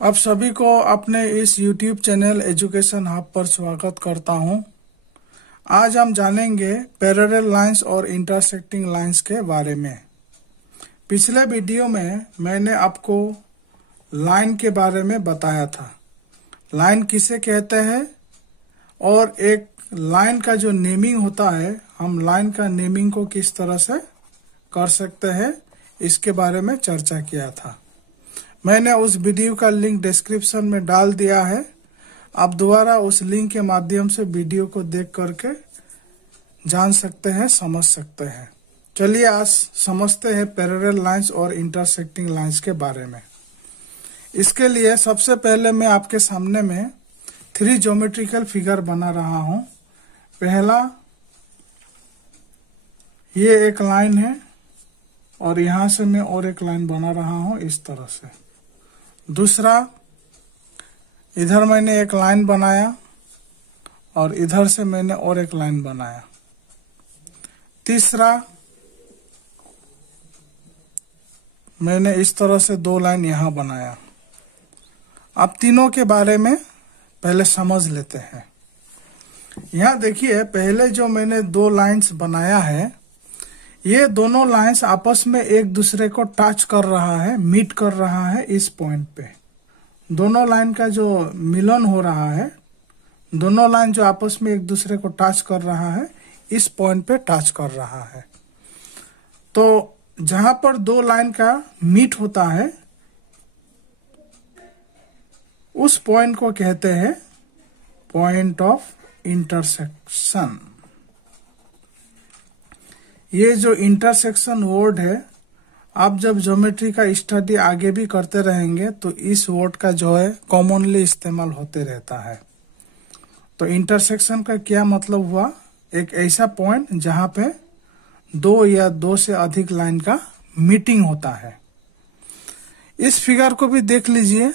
आप सभी को अपने इस YouTube चैनल एजुकेशन हब पर स्वागत करता हूं। आज हम जानेंगे पैरेलल लाइंस और इंटरसेक्टिंग लाइंस के बारे में। पिछले वीडियो में मैंने आपको लाइन के बारे में बताया था। लाइन किसे कहते हैं और एक लाइन का जो नेमिंग होता है, हम लाइन का नेमिंग को किस तरह से कर सकते हैं, इसके बारे में चर्चा किया था। मैंने उस वीडियो का लिंक डिस्क्रिप्शन में डाल दिया है। आप दोबारा उस लिंक के माध्यम से वीडियो को देख करके जान सकते हैं, समझ सकते हैं। चलिए आज समझते हैं पैरेलल लाइंस और इंटरसेक्टिंग लाइंस के बारे में। इसके लिए सबसे पहले मैं आपके सामने में 3 ज्योमेट्रिकल फिगर बना रहा हूं। पहला, ये एक लाइन है और यहां से मैं और एक लाइन बना रहा हूं इस तरह से। दूसरा, इधर मैंने एक लाइन बनाया और इधर से मैंने और एक लाइन बनाया। तीसरा, मैंने इस तरह से 2 लाइन यहां बनाया। अब तीनों के बारे में पहले समझ लेते हैं। यहां देखिए, पहले जो मैंने 2 लाइंस बनाया है, ये दोनों लाइंस आपस में एक दूसरे को टच कर रहा है, मीट कर रहा है इस पॉइंट पे। दोनों लाइन का जो मिलन हो रहा है, दोनों लाइन जो आपस में एक दूसरे को टच कर रहा है, इस पॉइंट पे टच कर रहा है। तो जहां पर 2 लाइन का मीट होता है, उस पॉइंट को कहते हैं पॉइंट ऑफ इंटरसेक्शन। ये जो इंटरसेक्शन वर्ड है, आप जब ज्योमेट्री का स्टडी आगे भी करते रहेंगे तो इस वर्ड का जो है कॉमनली इस्तेमाल होते रहता है। तो इंटरसेक्शन का क्या मतलब हुआ? एक ऐसा पॉइंट जहां पे 2 या 2 से अधिक लाइन का मीटिंग होता है। इस फिगर को भी देख लीजिए।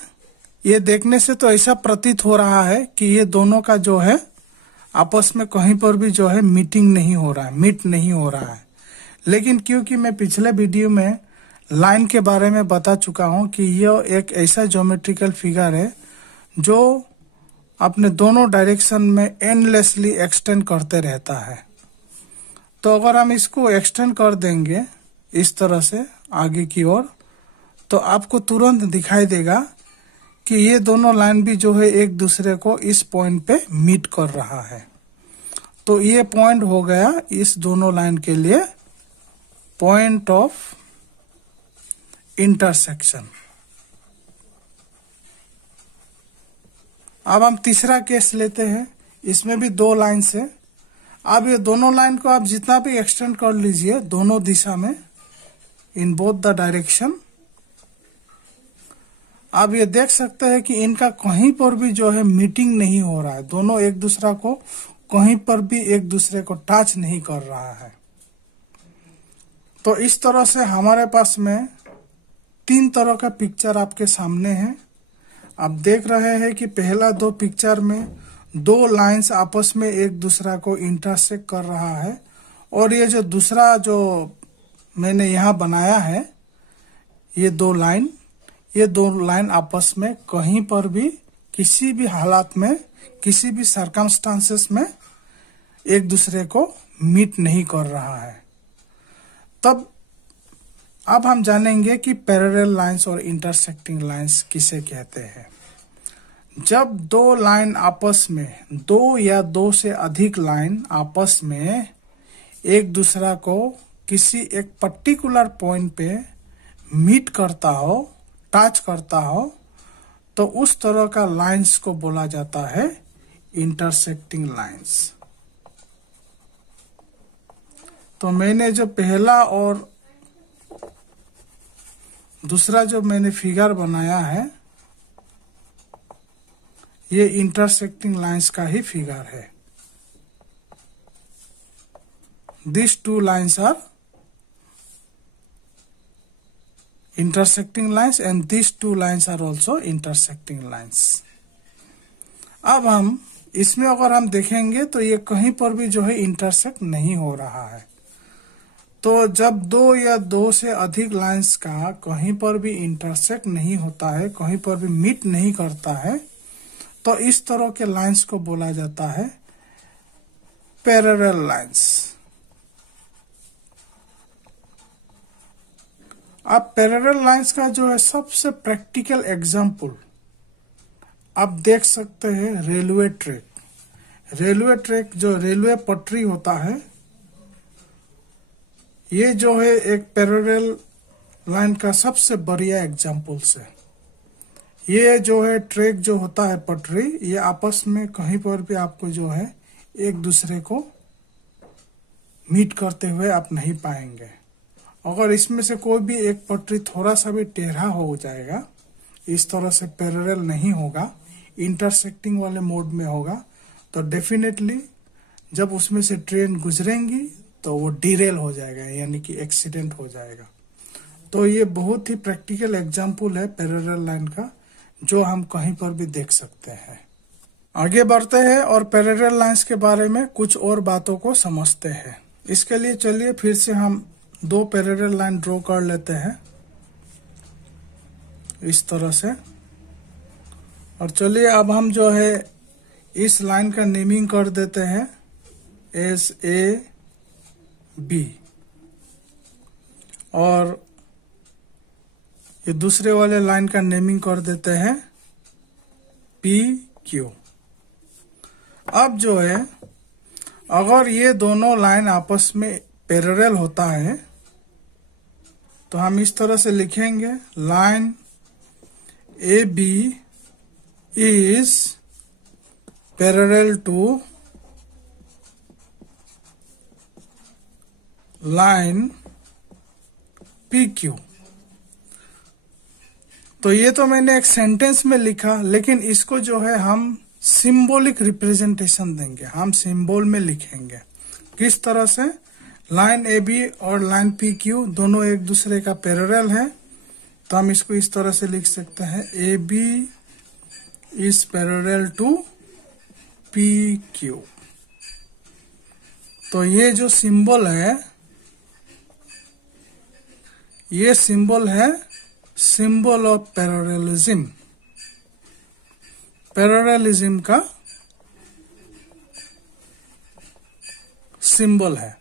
ये देखने से तो ऐसा प्रतीत हो रहा है कि ये दोनों का जो है आपस में कहीं पर भी जो है मीटिंग नहीं हो रहा है, मीट नहीं हो रहा है। लेकिन क्योंकि मैं पिछले वीडियो में लाइन के बारे में बता चुका हूं कि यह एक ऐसा ज्योमेट्रिकल फिगर है जो अपने दोनों डायरेक्शन में एंडलेसली एक्सटेंड करते रहता है। तो अगर हम इसको एक्सटेंड कर देंगे इस तरह से आगे की ओर, तो आपको तुरंत दिखाई देगा कि ये दोनों लाइन भी जो है एक दूसरे को इस पॉइंट पे मीट कर रहा है। तो ये पॉइंट हो गया इस दोनों लाइन के लिए पॉइंट ऑफ इंटरसेक्शन। अब हम तीसरा केस लेते हैं। इसमें भी 2 लाइन है। अब ये दोनों लाइन को आप जितना भी एक्सटेंड कर लीजिए दोनों दिशा में, इन बोथ द डायरेक्शन, आप ये देख सकते हैं कि इनका कहीं पर भी जो है मीटिंग नहीं हो रहा है। दोनों एक दूसरा को कहीं पर भी एक दूसरे को टच नहीं कर रहा है। तो इस तरह से हमारे पास में 3 तरह का पिक्चर आपके सामने है। आप देख रहे हैं कि पहला 2 पिक्चर में 2 लाइंस आपस में एक दूसरा को इंटरसेक्ट कर रहा है, और ये जो दूसरा जो मैंने यहाँ बनाया है, ये 2 लाइन आपस में कहीं पर भी किसी भी हालात में, किसी भी सर्कमस्टांसेस में एक दूसरे को मीट नहीं कर रहा है। तब अब हम जानेंगे कि पैरेलल लाइंस और इंटरसेक्टिंग लाइंस किसे कहते हैं। जब 2 लाइन आपस में, 2 या 2 से अधिक लाइन आपस में एक दूसरा को किसी एक पर्टिकुलर पॉइंट पे मीट करता हो, टच करता हो, तो उस तरह का लाइंस को बोला जाता है इंटरसेक्टिंग लाइंस। तो मैंने जो पहला और दूसरा जो मैंने फिगर बनाया है, ये इंटरसेक्टिंग लाइंस का ही फिगर है। These 2 lines are intersecting lines and these 2 lines are also intersecting lines. अब हम इसमें अगर हम देखेंगे तो ये कहीं पर भी जो है इंटरसेक्ट नहीं हो रहा है। तो जब दो या दो से अधिक लाइंस का कहीं पर भी इंटरसेक्ट नहीं होता है, कहीं पर भी मीट नहीं करता है, तो इस तरह के लाइंस को बोला जाता है पैरेलल लाइंस। अब पैरेलल लाइंस का जो है सबसे प्रैक्टिकल एग्जांपल आप देख सकते हैं रेलवे ट्रैक। रेलवे ट्रैक जो रेलवे पटरी होता है, ये जो है एक पैरेलल लाइन का सबसे बढ़िया एग्जांपल्स है। ये जो है ट्रैक जो होता है पटरी, ये आपस में कहीं पर भी आपको जो है एक दूसरे को मीट करते हुए आप नहीं पाएंगे। अगर इसमें से कोई भी एक पटरी थोड़ा सा भी टेढ़ा हो जाएगा, इस तरह से पैरेलल नहीं होगा, इंटरसेक्टिंग वाले मोड में होगा, तो डेफिनेटली जब उसमें से ट्रेन गुजरेंगी तो वो डिरेल हो जाएगा, यानी कि एक्सीडेंट हो जाएगा। तो ये बहुत ही प्रैक्टिकल एग्जांपल है पैरेलल लाइन का, जो हम कहीं पर भी देख सकते हैं। आगे बढ़ते हैं और पैरेलल लाइंस के बारे में कुछ और बातों को समझते हैं। इसके लिए चलिए फिर से हम दो पैरेलल लाइन ड्रॉ कर लेते हैं इस तरह से। और चलिए अब हम जो है इस लाइन का नेमिंग कर देते हैं एस ए बी, और ये दूसरे वाले लाइन का नेमिंग कर देते हैं पी क्यू। अब जो है अगर ये दोनों लाइन आपस में पैरेलल होता है तो हम इस तरह से लिखेंगे line A B is parallel to line P Q. तो ये तो मैंने एक सेंटेंस में लिखा, लेकिन इसको जो है हम सिंबॉलिक रिप्रेजेंटेशन देंगे, हम सिंबल में लिखेंगे। किस तरह से? लाइन ए बी और लाइन पी क्यू दोनों एक दूसरे का पैरेलल है, तो हम इसको इस तरह से लिख सकते हैं A B is parallel to P Q. तो ये जो सिंबल है, ये सिंबल है सिंबल ऑफ पैरेललिज्म, पैरेललिज्म का सिंबल है।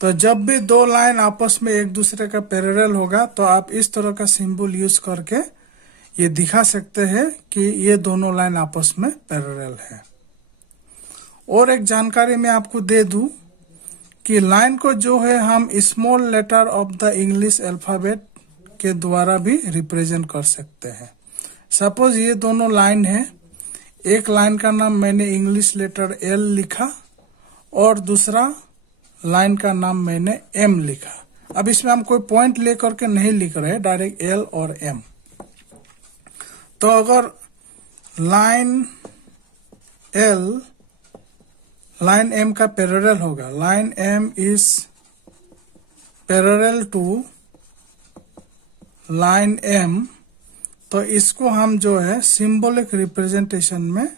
तो जब भी दो लाइन आपस में एक दूसरे का पैरेलल होगा तो आप इस तरह का सिंबल यूज करके ये दिखा सकते हैं कि ये दोनों लाइन आपस में पैरेलल है। और एक जानकारी मैं आपको दे दूं कि लाइन को जो है हम small letter of the English alphabet के द्वारा भी रिप्रेजेंट कर सकते हैं। सपोज ये दोनों लाइन है, एक लाइन का नाम मैंने इंग्लिश लेटर एल लिखा और दूसरा लाइन का नाम मैंने एम लिखा। अब इसमें हम कोई पॉइंट लेकर के नहीं लिख रहे, डायरेक्ट एल और एम। तो अगर लाइन एल लाइन एम का पैरेलल होगा, line M is parallel to line M, तो इसको हम जो है सिंबॉलिक रिप्रेजेंटेशन में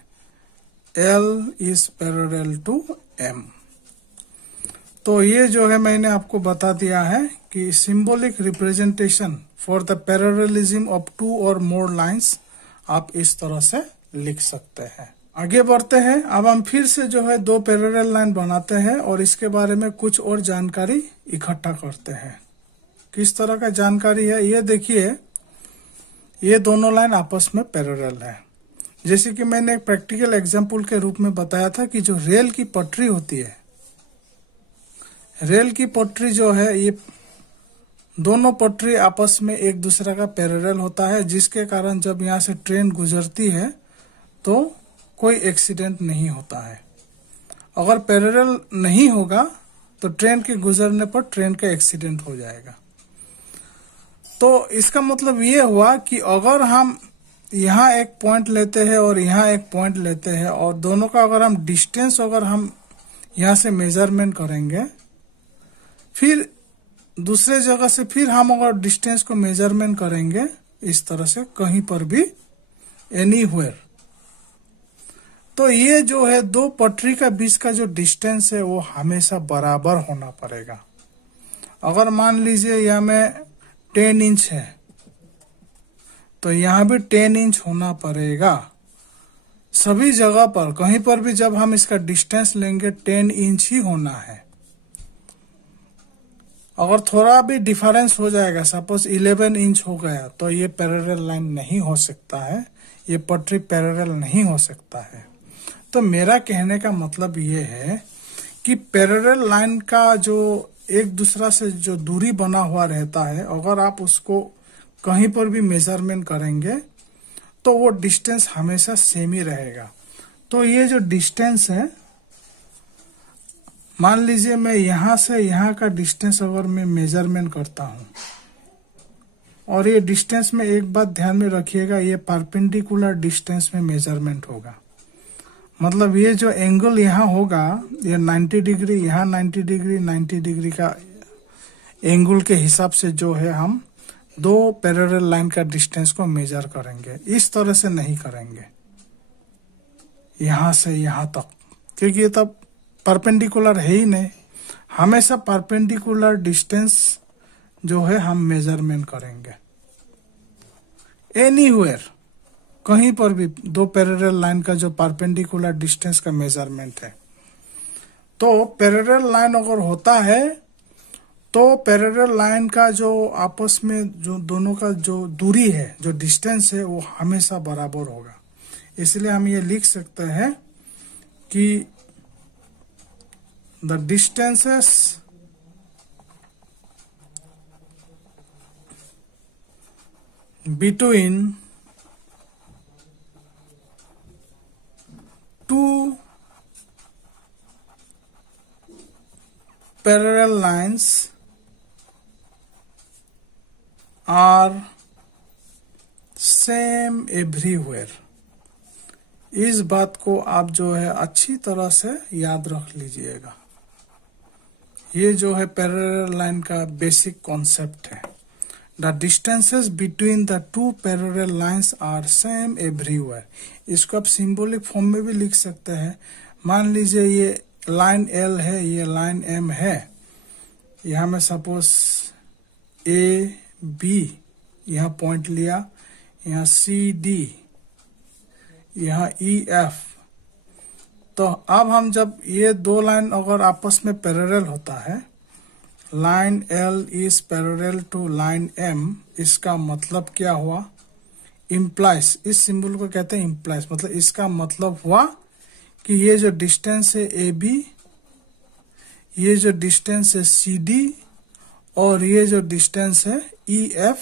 L is parallel to M. तो ये जो है मैंने आपको बता दिया है कि symbolic representation for the parallelism of two और मोर लाइंस आप इस तरह से लिख सकते हैं। आगे बढ़ते हैं। अब हम फिर से जो है दो पैरेलल लाइन बनाते हैं और इसके बारे में कुछ और जानकारी इकट्ठा करते हैं। किस तरह का जानकारी है ये देखिए, ये दोनों लाइन आपस में पैरेलल है। जैसे कि मैंने एक प्रैक्टिकल एग्जांपल के रूप में बताया था कि जो रेल की पटरी होती है, रेल की पटरी जो है ये दोनों पटरी आपस में एक दूसरे का पैरेलल होता है, जिसके कारण जब यहाँ से ट्रेन गुजरती है तो कोई एक्सीडेंट नहीं होता है। अगर पैरेलल नहीं होगा तो ट्रेन के गुजरने पर ट्रेन का एक्सीडेंट हो जाएगा। तो इसका मतलब ये हुआ कि अगर हम यहाँ एक पॉइंट लेते हैं और यहाँ एक पॉइंट लेते हैं और दोनों का अगर हम डिस्टेंस अगर हम यहाँ से मेजरमेंट करेंगे, फिर दूसरे जगह से फिर हम अगर डिस्टेंस को मेजरमेंट करेंगे इस तरह से कहीं पर भी एनीवेयर, तो ये जो है दो पटरी का बीच का जो डिस्टेंस है वो हमेशा बराबर होना पड़ेगा। अगर मान लीजिए यहाँ में 10 इंच है तो यहाँ भी 10 इंच होना पड़ेगा। सभी जगह पर कहीं पर भी जब हम इसका डिस्टेंस लेंगे 10 इंच ही होना है। अगर थोड़ा भी डिफरेंस हो जाएगा, सपोज 11 इंच हो गया, तो ये पैरेलल लाइन नहीं हो सकता है, ये पटरी पैरेलल नहीं हो सकता है। तो मेरा कहने का मतलब ये है कि पैरेलल लाइन का जो एक दूसरा से जो दूरी बना हुआ रहता है, अगर आप उसको कहीं पर भी मेजरमेंट करेंगे तो वो डिस्टेंस हमेशा सेम ही रहेगा। तो ये जो डिस्टेंस है, मान लीजिए मैं यहां से यहां का डिस्टेंस अगर मैं मेजरमेंट करता हूं, और ये डिस्टेंस में एक बात ध्यान में रखिएगा, ये परपेंडिकुलर डिस्टेंस में मेजरमेंट होगा। मतलब ये जो एंगल यहाँ होगा, ये 90 डिग्री, यहाँ 90 डिग्री, 90 डिग्री का एंगल के हिसाब से जो है हम दो पैरेलल लाइन का डिस्टेंस को मेजर करेंगे। इस तरह से नहीं करेंगे यहां से यहां तक, क्योंकि ये तब परपेंडिकुलर है ही नहीं। हमेशा परपेंडिकुलर डिस्टेंस जो है हम मेजरमेंट करेंगे। एनीवेयर, कहीं पर भी दो पैरेलल लाइन का जो परपेंडिकुलर डिस्टेंस का मेजरमेंट है। तो पैरेलल लाइन अगर होता है तो पैरेलल लाइन का जो आपस में जो दोनों का जो दूरी है, जो डिस्टेंस है, वो हमेशा बराबर होगा। इसलिए हम ये लिख सकते हैं कि the distances between two parallel lines are same everywhere. इस बात को आप जो है अच्छी तरह से याद रख लीजिएगा। ये जो है पैरेलल लाइन का बेसिक कॉन्सेप्ट है। The distances between the two parallel lines are same everywhere. इसको आप सिंबॉलिक फॉर्म में भी लिख सकते हैं। मान लीजिए ये लाइन L है, ये लाइन M है। यहां में सपोज A B यहाँ पॉइंट लिया, यहाँ C D, यहाँ E F। तो अब हम जब ये दो लाइन अगर आपस में पैरेलल होता है, line L is parallel to line M, इसका मतलब क्या हुआ? इम्प्लाइज, इस सिंबल को कहते हैं इम्प्लाइज। मतलब इसका मतलब हुआ कि ये जो डिस्टेंस है AB, ये जो डिस्टेंस है CD, और ये जो डिस्टेंस है EF,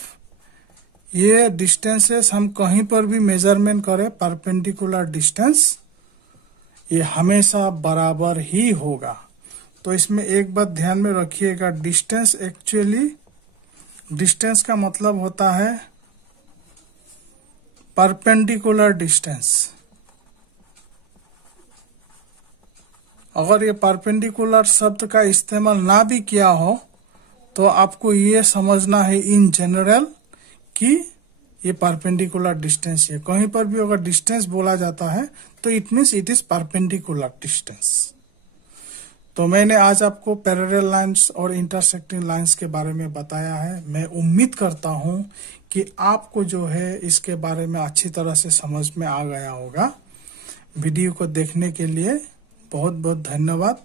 ये डिस्टेंसेस हम कहीं पर भी मेजरमेंट करें, परपेंडिकुलर डिस्टेंस, ये हमेशा बराबर ही होगा। तो इसमें एक बात ध्यान में रखिएगा, डिस्टेंस एक्चुअली, डिस्टेंस का मतलब होता है परपेंडिकुलर डिस्टेंस। अगर ये परपेंडिकुलर शब्द का इस्तेमाल ना भी किया हो तो आपको ये समझना है इन जनरल कि ये परपेंडिकुलर डिस्टेंस है। कहीं पर भी अगर डिस्टेंस बोला जाता है तो it means it is perpendicular distance. तो मैंने आज आपको पैरेलल लाइंस और इंटरसेक्टिंग लाइंस के बारे में बताया है। मैं उम्मीद करता हूं कि आपको जो है इसके बारे में अच्छी तरह से समझ में आ गया होगा। वीडियो को देखने के लिए बहुत बहुत धन्यवाद।